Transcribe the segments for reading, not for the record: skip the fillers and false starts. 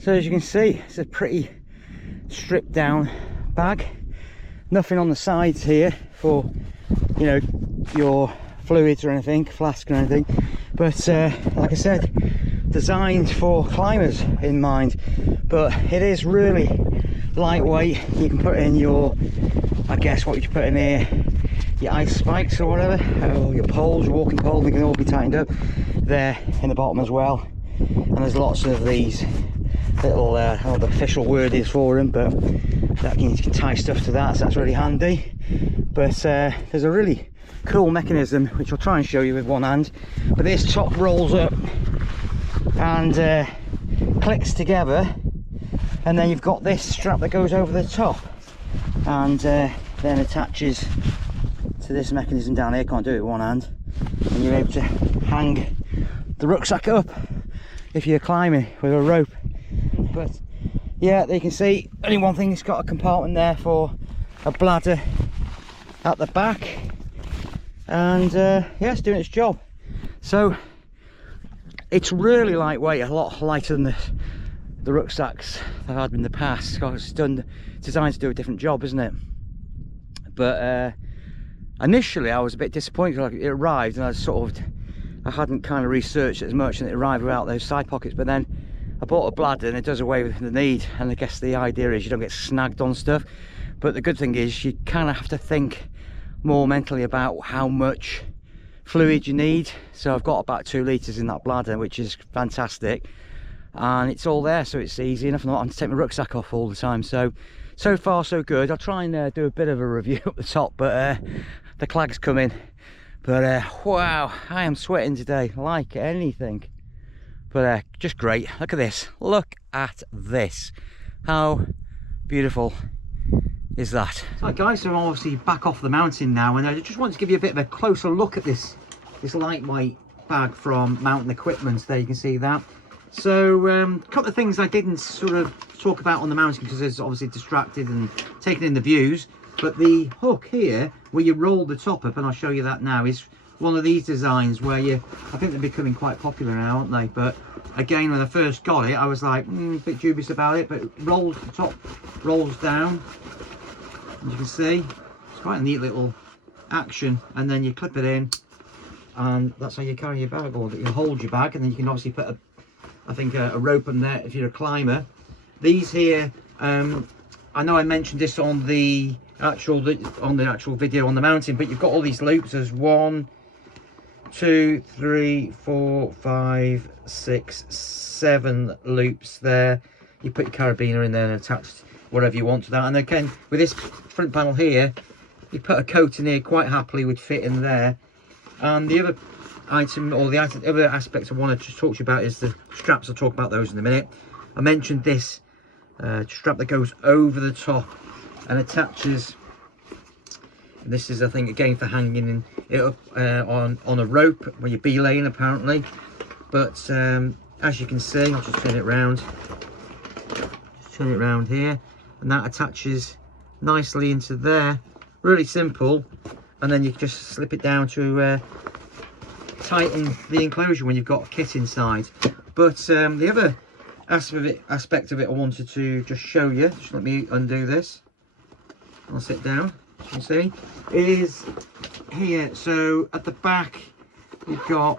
So as you can see, it's a pretty stripped down bag. Nothing on the sides here for, you know, your fluids or anything, flask or anything. But like I said, designed for climbers in mind. But it is really lightweight. You can put in your, I guess what you put in here, your ice spikes or whatever, or your poles, your walking poles, they can all be tightened up there in the bottom as well. And there's lots of these little, I don't know what the official word is for them, but that you can tie stuff to that, so that's really handy. But there's a really cool mechanism which I'll try and show you with one hand. But this top rolls up and clicks together, and then you've got this strap that goes over the top and then attaches to this mechanism down here. Can't do it with one hand, and you're able to hang the rucksack up if you're climbing with a rope. But yeah, there you can see only one thing, it's got a compartment there for a bladder at the back, and yeah, it's doing its job. So it's really lightweight, a lot lighter than the rucksacks I've had in the past, because it's designed to do a different job, isn't it? But initially I was a bit disappointed. Like, it arrived and I hadn't kind of researched it as much, and it arrived without those side pockets. But then I bought a bladder and it does away with the need, and I guess the idea is you don't get snagged on stuff. But the good thing is you kind of have to think more mentally about how much fluid you need. So I've got about 2 litres in that bladder, which is fantastic, and it's all there, so it's easy enough. I'm not having to take my rucksack off all the time. So far so good. I'll try and do a bit of a review at the top, but the clag's coming. But wow, I am sweating today like anything. But just great. Look at this, look at this, how beautiful is that? Right guys, so I'm obviously back off the mountain now, and I just wanted to give you a bit of a closer look at this lightweight bag from Mountain Equipment. There you can see that. So a couple of things I didn't sort of talk about on the mountain because it's obviously distracted and taking in the views. But the hook here, where you roll the top up, and I'll show you that now, is one of these designs where I think they're becoming quite popular now, aren't they? But again, when I first got it, I was like, a bit dubious about it. But it rolls, the top rolls down, as you can see. It's quite a neat little action, and then you clip it in, and that's how you carry your bag, or that you hold your bag. And then you can obviously put I think a rope on there if you're a climber. These here, I know I mentioned this on the actual video on the mountain, but you've got all these loops. There's 1, 2, 3, 4, 5, 6, 7 loops there. You put your carabiner in there and attach whatever you want to that. And again, with this front panel here, you put a coat in here, quite happily would fit in there. And the other item, or the other aspect I wanted to talk to you about, is the straps. I'll talk about those in a minute. I mentioned this strap that goes over the top and attaches. This is, I think, again for hanging it up on a rope where you're belaying apparently. But as you can see, I'll just turn it round. Just turn it round here, and that attaches nicely into there. Really simple. And then you just slip it down to tighten the enclosure when you've got a kit inside. But the other aspect of it I wanted to just show you, just let me undo this, I'll sit down, as you can see, is here. So at the back we've got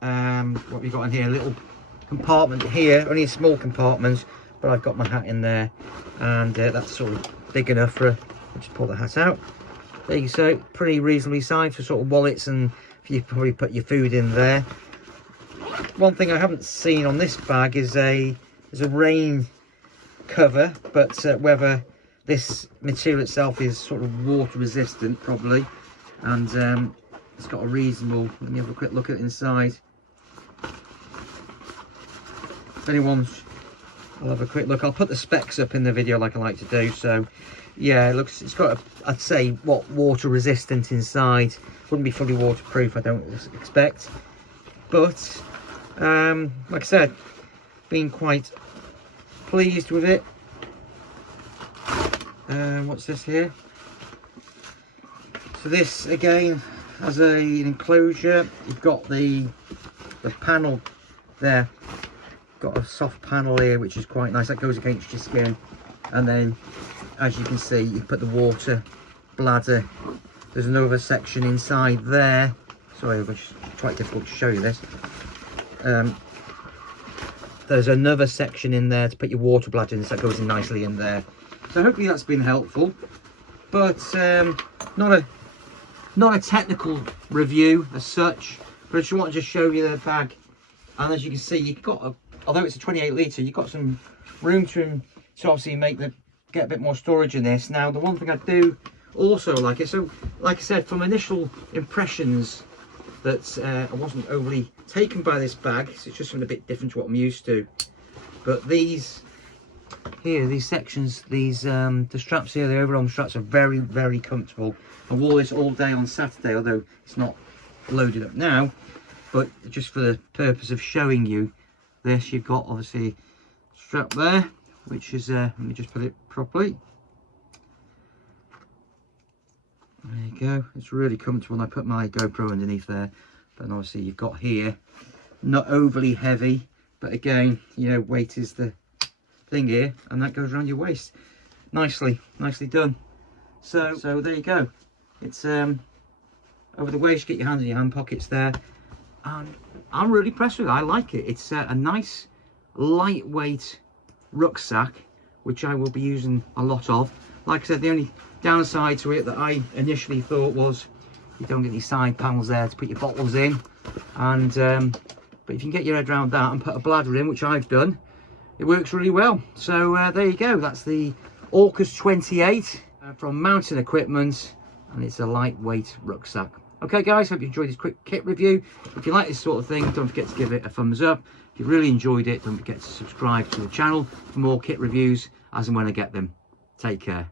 what we've got in here, a little compartment here, only a small compartment, but I've got my hat in there, and that's sort of big enough for I'll just pull the hat out. There you go, pretty reasonably sized for sort of wallets, and you probably put your food in there. One thing I haven't seen on this bag is a rain cover, but whether this material itself is sort of water resistant, probably. And it's got a reasonable, let me have a quick look at it inside. If anyone's, I'll have a quick look. I'll put the specs up in the video like I like to do. So yeah, it looks, it's got a, I'd say, what, water resistant inside. Wouldn't be fully waterproof, I don't expect. But like I said, been quite pleased with it. What's this here? So this again has an enclosure. You've got the panel there got a soft panel here, which is quite nice. That goes against your skin. And then, as you can see, you put the water bladder. There's another section inside there. Sorry, it's quite difficult to show you this. There's another section in there to put your water bladder in, so that goes in nicely in there. So hopefully that's been helpful. But not a technical review as such, but I just wanted to show you the bag. And as you can see, you've got, although it's a 28 litre, you've got some room to obviously get a bit more storage in this. Now, the one thing I do also like it, so like I said, from initial impressions, that I wasn't overly taken by this bag. So it's just something a bit different to what I'm used to. But these here, these sections, these the straps here, the overarm straps are very, very comfortable. I wore this all day on Saturday, although it's not loaded up now. But just for the purpose of showing you this, you've got obviously strap there, which is let me just put it properly. There you go. It's really comfortable, and I put my GoPro underneath there. But obviously you've got here, not overly heavy, but again, you know, weight is the thing here, and that goes around your waist. Nicely done. So there you go. It's over the waist, get your hands in your hand pockets there. And I'm really impressed with it. I like it. It's a nice lightweight rucksack, which I will be using a lot of. Like I said, the only downside to it that I initially thought was you don't get these side panels there to put your bottles in. And but if you can get your head around that and put a bladder in, which I've done, it works really well. So there you go. That's the Orcas 28 from Mountain Equipment, and it's a lightweight rucksack. Okay guys, hope you enjoyed this quick kit review. If you like this sort of thing, don't forget to give it a thumbs up. If you really enjoyed it, don't forget to subscribe to the channel for more kit reviews as and when I get them. Take care.